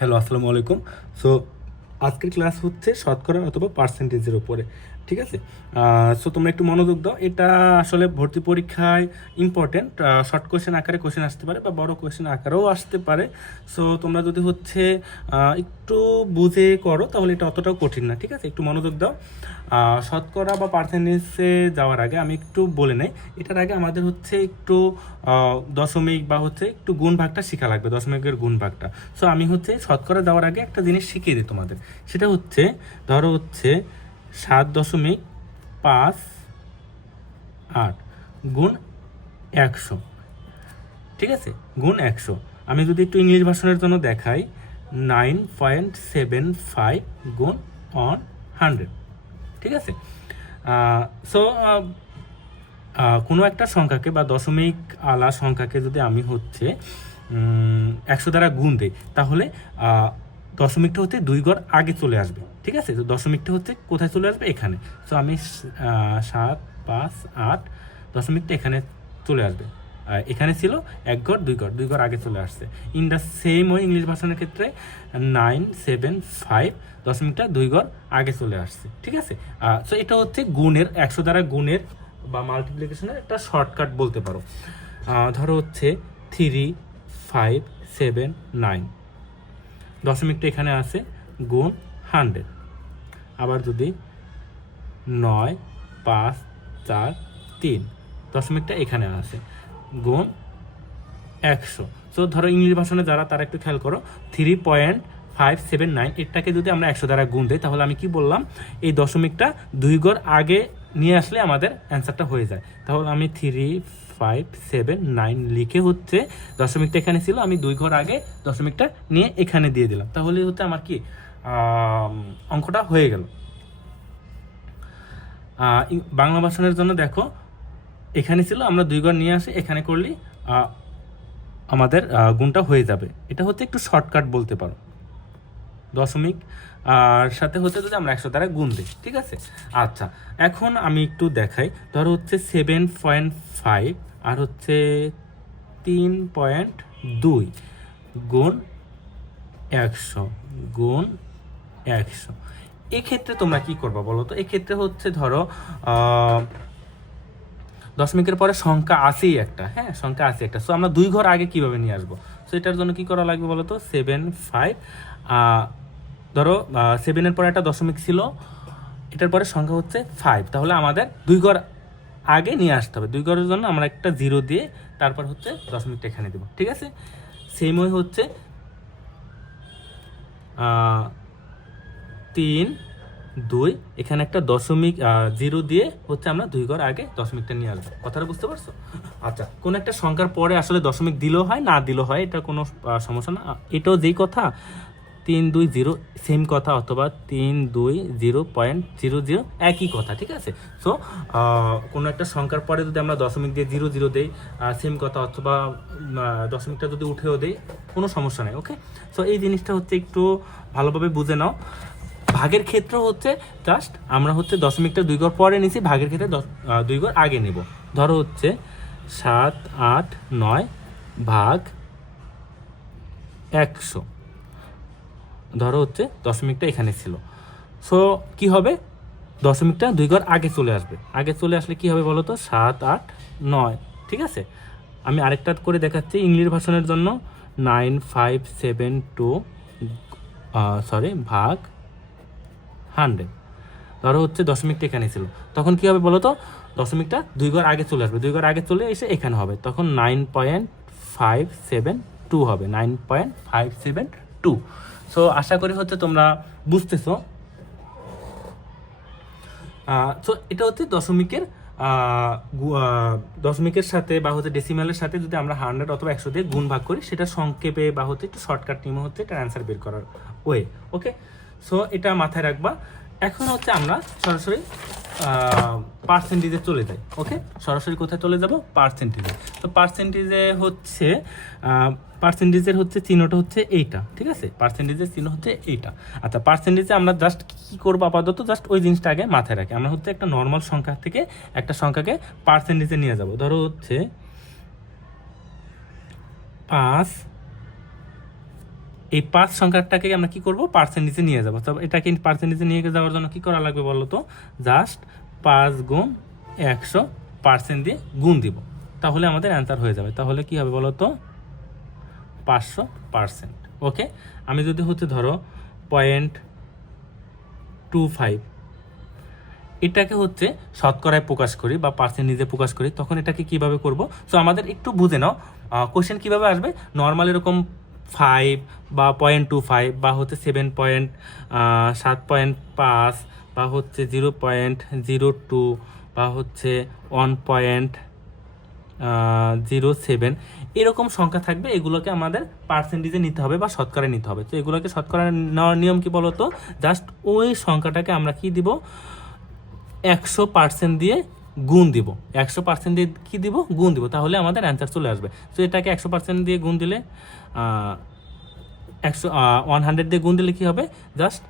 Hello, আসসালামু আলাইকুম। So আজকের ক্লাস হচ্ছে শতকরা অথবা পার্সেন্টেজের উপরে, ঠিক আছে? সো তোমরা একটু মনোযোগ দাও। এটা আসলে ভর্তি পরীক্ষায় ইম্পর্টেন্ট। শর্ট কোয়েশ্চেন আকারে কোয়েশ্চেন আসতে পারে বা বড় কোয়েশ্চেন আকারেও আসতে পারে। সো তোমরা যদি হচ্ছে একটু বুঝে করো তাহলে এটা অতটাও কঠিন না, ঠিক আছে? একটু মনোযোগ দাও। শতকরা বা পার্সেন্টেজে যাওয়ার আগে আমি একটু বলে নেই, এটার আগে আমাদের হচ্ছে একটু দশমিক বা হচ্ছে একটু গুণ ভাগটা শেখা লাগবে, দশমিকের গুণ ভাগটা। সো আমি হচ্ছে শতকরা দেওয়ার আগে একটা জিনিস শিখিয়ে দিই তোমাদের। সেটা হচ্ছে, ধরো হচ্ছে 7.58 গুণ 100, ঠিক আছে? গুণ 100। আমি যদি একটু ইংলিশ ভাষণের জন্য দেখাই, 9.75 গুণ 100, ঠিক আছে? সো কোনো একটা সংখ্যাকে বা দশমিক আলা সংখ্যাকে যদি আমি হচ্ছে 100 দ্বারা গুণ দিই, তাহলে দশমিকটা হচ্ছে 2 ঘর আগে চলে আসবে, ঠিক আছে? তো দশমিকটা হচ্ছে কোথায় চলে আসবে? এখানে। সো আমি 7.58, দশমিকটা এখানে চলে আসবে। এখানে ছিল 1 ঘর 2 ঘর আগে চলে আসছে। In the same way English ভাষণের ক্ষেত্রে 975, দশমিকটা 2 ঘর আগে চলে আসছে, ঠিক আছে? সো এটা হচ্ছে গুণের, 100 দ্বারা গুণের বা মাল্টিপ্লিকেশনের একটা শর্টকাট বলতে পারো। ধরো হচ্ছে 3579, দশমিকটা এখানে আছে, গুণ 100। আবার যদি 9543, দশমিকটা এখানে আছে, গুণ 100। সো ধরো ইংলিশ ভাষণে যারা, তারা একটু খেয়াল করো, 3.579 এটাকে যদি আমরা 100 দ্বারা গুণ দিই, তাহলে আমি কি বললাম, এই দশমিকটা 2 ঘর আগে নিয়ে আসলে আমাদের অ্যান্সারটা হয়ে যায়। তাহলে আমি 3579 লিখে হচ্ছে, দশমিকটা এখানে ছিল, আমি 2 ঘর আগে দশমিকটা নিয়ে এখানে দিয়ে দিলাম, তাহলে হচ্ছে আমার কি অঙ্কটা হয়ে গেল। বাংলা ভাষণের জন্য দেখো, এখানে ছিল, আমরা 2 ঘর নিয়ে আসি, এখানে করলি আমাদের গুণটা হয়ে যাবে। এটা হচ্ছে একটু শর্টকাট বলতে পারো, দশমিক আর সাথে হচ্ছে যদি আমরা 100 দ্বারা গুণ দিই, ঠিক আছে? আচ্ছা, এখন আমি একটু দেখাই। ধরো হচ্ছে 7.5 আর হচ্ছে 3.2 গুণ 100, গুণ 100। এক্ষেত্রে তোমরা কি করবা বলো তো? এক্ষেত্রে হচ্ছে ধরো দশমিকের পরে সংখ্যা আছেই একটা, হ্যাঁ, সংখ্যা আছে একটা। সো আমরা 2 ঘর আগে কিভাবে নিয়ে আসবো? সো এটার জন্য কি করা লাগবে বলো তো? 75, ধরো 7-এর পরে একটা দশমিক ছিল, এটার পরে সংখ্যা হচ্ছে 5, তাহলে আমাদের 2 ঘর আগে নিয়ে আসতে হবে। 2 ঘরের জন্য আমরা একটা 0 দিয়ে তারপর হচ্ছে দশমিকটা এখানে দেবো, ঠিক আছে? সেম ওয়ে হচ্ছে 3.2, এখানে একটা দশমিক 0 দিয়ে হচ্ছে আমরা 2 ঘর আগে দশমিকটা নিয়ে আসবো। কথাটা বুঝতে পারছো? আচ্ছা, কোন একটা সংখ্যার পরে আসলে দশমিক দিলেও হয়, না দিলেও হয়, এটা কোনো সমস্যা না। এটাও যেই কথা, 320 সেম কথা, অথবা 320.00 একই কথা, ঠিক আছে? সো কোনো একটা সংখ্যার পরে যদি আমরা দশমিক দিয়ে 0 দেই, সেম কথা, অথবা দশমিকটা যদি উঠেও দেই, কোনো সমস্যা নেই। ওকে, সো এই জিনিসটা হচ্ছে একটু ভালোভাবে বুঝে নাও। ভাগের ক্ষেত্র হচ্ছে জাস্ট আমরা হচ্ছে দশমিকটা 2 ঘর পরে নিছি, ভাগের ক্ষেত্রে 2 ঘর আগে নেব। ধরো হচ্ছে 789 ভাগ 100, ধরো হচ্ছে দশমিকটা এখানে ছিল। সো কি হবে? দশমিকটা 2 ঘর আগে চলে আসবে। আগে চলে আসলে কি হবে বলো তো? 789, ঠিক আছে? আমি আরেকটা করে দেখাচ্ছি ইংলিশ ভাষণের জন্য। 9572 ভাগ 100, ধরো হচ্ছে দশমিকটা এখানে ছিল, তখন কি হবে বলো তো? দশমিকটা 2 ঘর আগে চলে আসবে, 2 ঘর আগে চলে এসে এখানে হবে, তখন 9.572 হবে, 9.572। সো আশা করি হচ্ছে তোমরা বুঝতেছো। সো এটা হচ্ছে দশমিকের সাথে বা হচ্ছে ডেসিমালের সাথে যদি আমরা 100 অথবা 100 দিয়ে গুণ ভাগ করি, সেটা সংক্ষেপে বা হচ্ছে একটু শর্টকাট নিয়মে হচ্ছে এটা অ্যান্সার বের করার ওয়ে। ওকে, সো এটা মাথায় রাখবা। এখন হচ্ছে আমরা সরাসরি পার্সেন্টেজে চলে যাই। ওকে, সরাসরি কোথায় চলে যাব? পার্সেন্টেজে। তো পার্সেন্টেজের হচ্ছে চিহ্নটা হচ্ছে এইটা, ঠিক আছে? পার্সেন্টেজের চিহ্ন হচ্ছে এইটা। আচ্ছা, পার্সেন্টেজে আমরা জাস্ট কি করবো আপাতত? জাস্ট ওই জিনিসটা আগে মাথায় রাখি। আমরা হচ্ছে একটা নর্মাল সংখ্যা থেকে একটা সংখ্যাকে পার্সেন্টেজে নিয়ে যাব। ধরো হচ্ছে 5 এই 5 সংখ্যাটাকে আমরা কি করব, পার্সেন্টেজে নিয়ে যাবো। তবে এটাকে পার্সেন্টেজে নিয়ে যাওয়ার জন্য কি করা লাগবে বলো তো, জাস্ট 5 গুণ 100% দিয়ে গুণ দিব, তাহলে আমাদের অ্যান্সার হয়ে যাবে। তাহলে কি হবে বলো তো, 500%। ওকে, আমি যদি হচ্ছে ধরো 0.25 এটাকে হচ্ছে শতকরায় প্রকাশ করি বা পার্সেন্টেজে প্রকাশ করি, তখন এটাকে কিভাবে করব। সো আমাদের একটু বুঝে নাও কোশ্চেন কিভাবে আসবে। নর্মাল এরকম 5 বা 0.25 বা হচ্ছে 7.5 বা হচ্ছে 0.02 বা হচ্ছে 1.07 এরকম সংখ্যা থাকবে। এগুলোকে আমাদের পার্সেন্টেজে নিতে হবে বা শতকরায় নিতে হবে। তো এগুলোকে শতকরা নেওয়ার নিয়ম কি বলো তো, জাস্ট ওই সংখ্যাটাকে আমরা কি দিব, 100% দিয়ে গুণ দিব। 100% দিয়ে কি দিব, গুণ দিব, তাহলে আমাদের অ্যান্সার চলে আসবে। তো এটাকে 100% দিয়ে গুণ দিলে 100 দিয়ে গুণ দিলে কি হবে, জাস্ট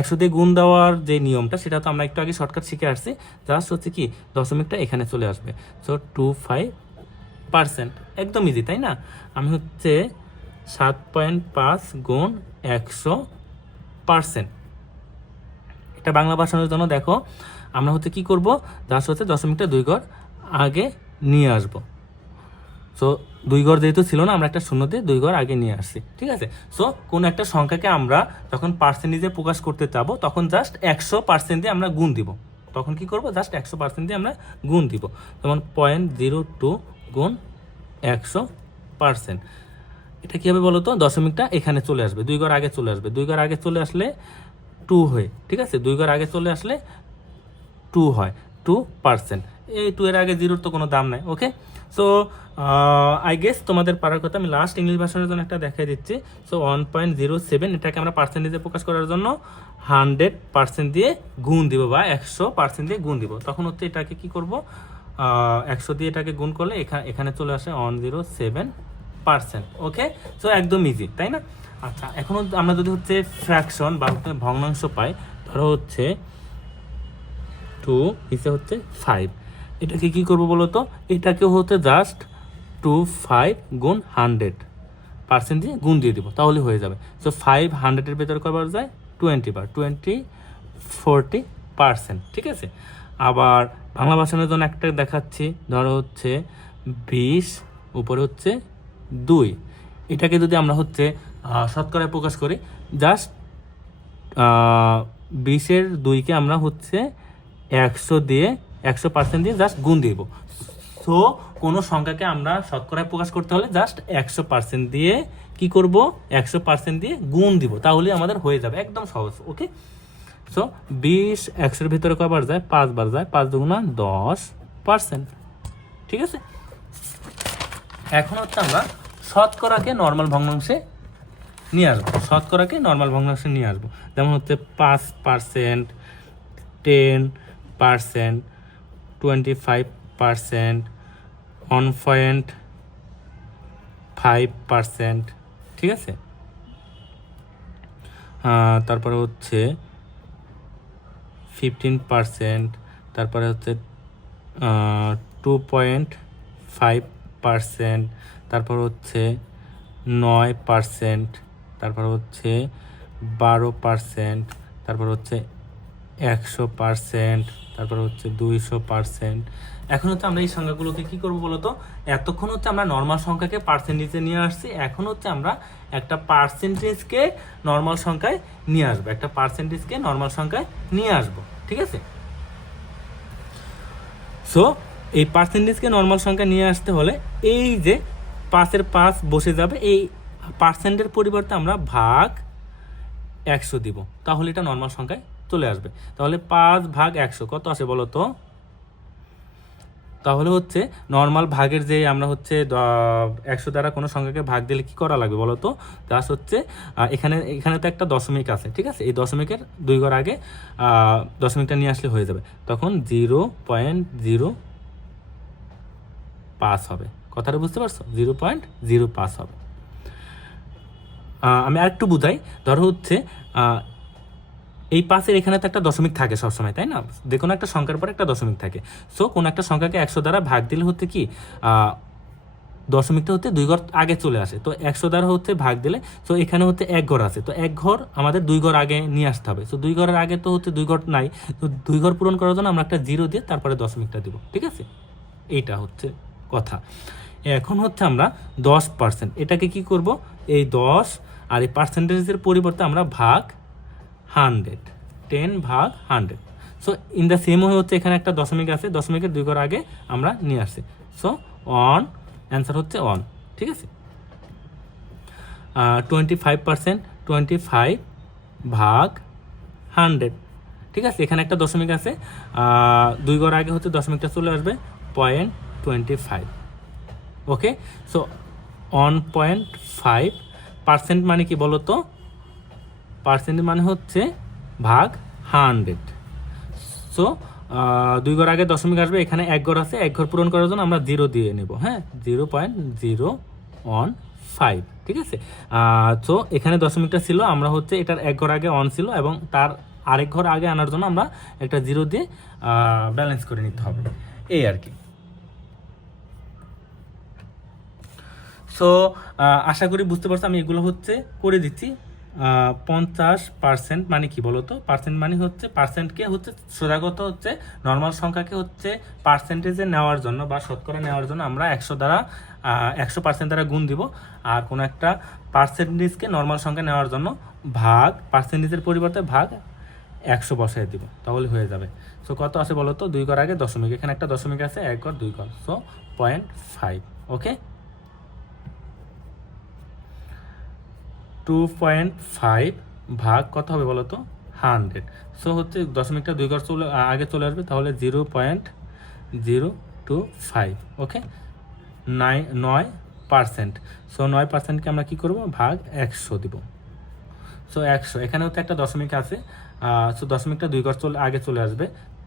100 দিয়ে গুণ দেওয়ার যে নিয়মটা সেটা তো আমরা একটু আগে শর্টকাট শিখে আসছি। জাস্ট হচ্ছে কি দশমিকটা এখানে চলে আসবে। সো 25%, একদম ইজি তাই না। আমি হচ্ছে 7.5 গুণ 100%, এটা বাংলা ভাষার জন্য দেখো আমরা হচ্ছে কি করব, জাস্ট হচ্ছে দশমিকটা 2 ঘর আগে নিয়ে আসব। সো 2 ঘর যেহেতু ছিল না, আমরা একটা শূন্য দিয়ে 2 ঘর আগে নিয়ে আসছি, ঠিক আছে। সো কোনো একটা সংখ্যাকে আমরা যখন পার্সেন্টেজে প্রকাশ করতে চাবো তখন জাস্ট 100% দিয়ে আমরা গুণ দিব। তখন কি করব, জাস্ট 100% দিয়ে আমরা গুণ দিব। যেমন 0.02 গুণ 100%, এটা কী হবে বলো তো, দশমিকটা এখানে চলে আসবে, 2 ঘর আগে চলে আসবে। 2 ঘর আগে চলে আসলে 2 হয়, ঠিক আছে। 2 ঘর আগে চলে আসলে 2 হয়, 2%। এই 2 এর আগে 0-র তো কোনো দাম নাই। ওকে, সো আই গেস তোমাদের পারার কথা। আমি লাস্ট ইংলিশ ভার্সনের জন্য একটা দেখাই দিচ্ছি। সো 1.07 এটাকে আমরা পার্সেন্টেজে প্রকাশ করার জন্য 100% দিয়ে গুণ দিব বা 100% দিয়ে গুণ দিব। তখন হচ্ছে এটাকে কি করব, 100 দিয়ে এটাকে গুণ করলে এখানে চলে আসে 107%। ওকে, সো একদম ইজি তাই না। আচ্ছা, এখন আমরা যদি হচ্ছে ফ্র্যাকশন বা ভগ্নাংশ পাই, ধরো হচ্ছে 2 হিসেবে হচ্ছে 5, এটাকে কি করবো বলো তো, এটাকে হচ্ছে জাস্ট 25 গুণ 100% দিয়ে গুণ দিয়ে দিব, তাহলে হয়ে যাবে। সো 5 100-এর ভেতরে কবার যায়, 20 বার, 40%, ঠিক আছে। আবার বাংলা ভাষার জন্য একটা দেখাচ্ছি, ধরো হচ্ছে 20 উপরে হচ্ছে 2, এটাকে যদি আমরা হচ্ছে শতকরায় প্রকাশ করি, জাস্ট 20-এর 2কে আমরা হচ্ছে 100% দিয়ে জাস্ট গুণ দিব। সো কোনো সংখ্যাকে আমরা শতকরায় প্রকাশ করতে হলে জাস্ট 100% দিয়ে কি করব, 100% দিয়ে গুণ দিব, তাহলে আমাদের হয়ে যাবে, একদম সহজ। ওকে, সো 20 100-এর ভিতরে কবার যায়, 5 বার যায়, 5 দুগুণা 10%, ঠিক আছে। এখন হচ্ছে আমরা শতকরাকে নর্মাল ভগ্নাংশে নিয়ে আসবো, শতকরাকে নর্মাল ভগ্নাংশে নিয়ে আসবো। যেমন হচ্ছে 5%, 10%, 25%, 1.5%, ঠিক আছে। তারপরে হচ্ছে 15%, তারপরে হচ্ছে 2.5%, তারপর হচ্ছে 9%, তারপর হচ্ছে 12%, তারপর হচ্ছে 100%, তারপর হচ্ছে 200%। এখন হচ্ছে আমরা এই সংখ্যাগুলোকে কি করবো বলতো, এতক্ষণ হচ্ছে আমরা নর্মাল সংখ্যাকে পার্সেন্টেজে নিয়ে আসছি, এখন হচ্ছে আমরা একটা পার্সেন্টেজকে নর্মাল সংখ্যায় নিয়ে আসবো, একটা পার্সেন্টেজকে নর্মাল সংখ্যায় নিয়ে আসবো, ঠিক আছে। সো এই পার্সেন্টেজকে নর্মাল সংখ্যা নিয়ে আসতে হলে এই যে 5-এর 5 বসে যাবে, এই পার্সেন্টের পরিবর্তে আমরা ভাগ 100 দিব, তাহলে এটা নর্মাল সংখ্যায় চলে আসবে। তাহলে 5 ভাগ 100 কত আসে বলো তো, তাহলে হচ্ছে নর্মাল ভাগের যে আমরা হচ্ছে 100 দ্বারা কোনো সংখ্যাকে ভাগ দিলে কি করা লাগবে বলো তো, জাস্ট হচ্ছে এখানে তো একটা দশমিক আছে, ঠিক আছে। এই দশমিকের 2 ঘর আগে দশমিকটা নিয়ে আসলে হয়ে যাবে, তখন 0.05 হবে। কথাটা বুঝতে পারছো, 0.05 হবে। আমি আরেকটু বুঝাই, ধরো হচ্ছে এই 5-এর এখানে তো একটা দশমিক থাকে সবসময়, তাই না। যে কোনো একটা সংখ্যার পরে একটা দশমিক থাকে। সো কোনো একটা সংখ্যাকে 100 দ্বারা ভাগ দিলে হচ্ছে কি দশমিকটা হচ্ছে 2 ঘর আগে চলে আসে। তো 100 দ্বারা হচ্ছে ভাগ দিলে, সো এখানে হচ্ছে 1 ঘর আছে, তো 1 ঘর আমাদের 2 ঘর আগে নিয়ে আসতে হবে। সো 2 ঘরের আগে তো হচ্ছে 2 ঘর নাই, তো 2 ঘর পূরণ করার জন্য আমরা একটা 0 দিয়ে তারপরে দশমিকটা দিব। ঠিক আছে, এইটা হচ্ছে কথা। এখন হচ্ছে আমরা 10%, এটাকে কি করব, এই 10 আর এই পার্সেন্টেজের পরিবর্তে আমরা ভাগ 100, 10 ভাগ 100। So in the same way হচ্ছে এখানে একটা দশমিক আছে, দশমিকের 2 ঘর আগে আমরা নিয়ে আসছি। সো অন, অ্যান্সার হচ্ছে অন। ঠিক আছে, 25%, 25 ভাগ 100। ঠিক আছে, এখানে একটা দশমিক আছে, 2 ঘর আগে হচ্ছে দশমিকটা চলে আসবে, 0.25। ওকে, সো 1.5% মানে কি বলো তো, পার্সেন্ট মানে হচ্ছে ভাগ 100। সো 2 ঘর আগে দশমিক আসবে, এখানে 1 ঘর আছে, 1 ঘর পূরণ করার জন্য আমরা 0 দিয়ে নেব। হ্যাঁ, 0.015। ঠিক আছে, সো এখানে দশমিকটা ছিল, আমরা হচ্ছে এটার 1 ঘর আগে অন ছিল এবং তার আরেক ঘর আগে আনার জন্য আমরা একটা 0 দিয়ে ব্যালেন্স করে নিতে হবে, এই আর কি। সো আশা করি বুঝতে পারছো, আমি এগুলো হচ্ছে করে দিচ্ছি। 50% মানে কি বলতো, পার্সেন্ট মানে হচ্ছে পার্সেন্টকে হচ্ছে সোজাগত হচ্ছে নর্মাল সংখ্যাকে হচ্ছে পার্সেন্টেজে নেওয়ার জন্য বা শতকরা নেওয়ার জন্য আমরা 100 দ্বারা 100% দ্বারা গুণ দিব, আর কোনো একটা পার্সেন্টেজকে নর্মাল সংখ্যা নেওয়ার জন্য ভাগ, পার্সেন্টেজের পরিবর্তে ভাগ 100 বসাই দিব, তাহলে হয়ে যাবে। সো কত আছে বলো তো, 2 ঘর আগে দশমিক, এখানে একটা দশমিক আছে, 1 ঘর 2 ঘর, সো 0.5। ওকে, 2.5 ভাগ কত হবে বলো তো, 100। সো হচ্ছে দশমিকটা 2 ঘর আগে চলে আসবে, তাহলে 0.025। ওকে, 9%। সো 9%কে আমরা কি করব, ভাগ 100 দিব। সো 100, এখানে হচ্ছে একটা দশমিক আছে, সো দশমিকটা 2 ঘর আগে চলে আসবে,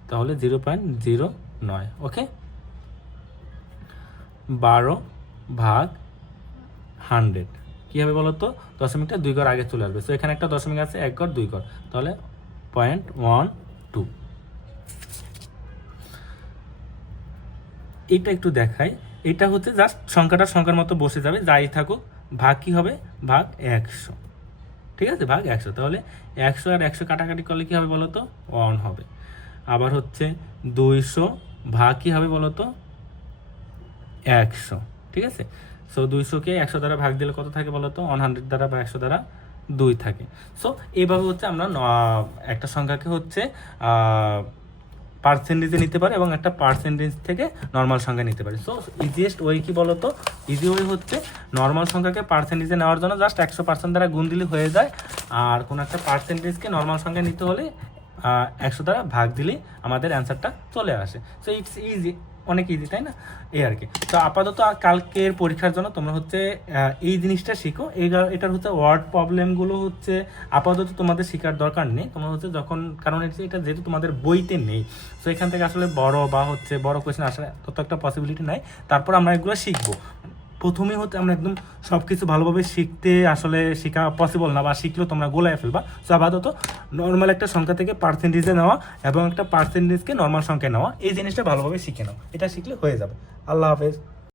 তাহলে 0.09। ওকে, 12 ভাগ 100 কী হবে বলো তো, দশমিকটা 2 ঘর আগে চলে আসবে। সো এখানে একটা দশমিক আছে, 1 ঘর 2 ঘর, তাহলে 0.12। এটা একটু দেখাই, এটা হচ্ছে জাস্ট সংখ্যার মতো বসে যাবে, যাই থাকুক, ভাগ কি হবে, ভাগ 100। ঠিক আছে, ভাগ 100, তাহলে 100 আর 100 কাটাকাটি করলে কী হবে বলো তো, 1 হবে। আবার হচ্ছে 200 ভাগ কী হবে বলো তো, 100। ঠিক আছে, সো 200কে 100 দ্বারা ভাগ দিলে কত থাকে বলো তো, 100 দ্বারা বা 100 দ্বারা 2 থাকে। সো এইভাবে হচ্ছে আমরা একটা সংখ্যাকে হচ্ছে পার্সেন্টেজে নিতে পারি এবং একটা পার্সেন্টেজ থেকে নর্মাল সংখ্যা নিতে পারি। সো ইজিয়েস্ট ওয়ে কি বলো তো, ইজি ওয়ে হচ্ছে নর্মাল সংখ্যাকে পার্সেন্টেজে নেওয়ার জন্য জাস্ট 100% দ্বারা গুণ দিলে হয়ে যায়, আর কোনো একটা পার্সেন্টেজকে নর্মাল সংখ্যা নিতে হলে 100 দ্বারা ভাগ দিলেই আমাদের অ্যান্সারটা চলে আসে। সো ইটস ইজি, অনেক ইজি, তাই না, এই আর কি। তো আপাতত কালকের পরীক্ষার জন্য তোমরা হচ্ছে এই জিনিসটা শিখো, এটার হচ্ছে ওয়ার্ড প্রবলেমগুলো হচ্ছে আপাতত তোমাদের শেখার দরকার নেই, তোমরা হচ্ছে যখন, কারণ এটা যেহেতু তোমাদের বইতে নেই, তো এখান থেকে আসলে বড় কোয়েশ্চেন আসার তত একটা পসিবিলিটি নাই। তারপর আমরা এগুলো শিখবো, প্রথমেই হচ্ছে আমরা একদম সব কিছু ভালোভাবে শেখা পসিবল না, বা শিখলেও তোমরা গোলায় ফেলবা। সো আপাতত নর্মাল একটা সংখ্যা থেকে পার্সেন্টেজে নেওয়া এবং একটা পার্সেন্টেজকে নর্মাল সংখ্যায় নেওয়া, এই জিনিসটা ভালোভাবে শিখে নাও, এটা শিখলে হয়ে যাবে। আল্লাহ হাফেজ।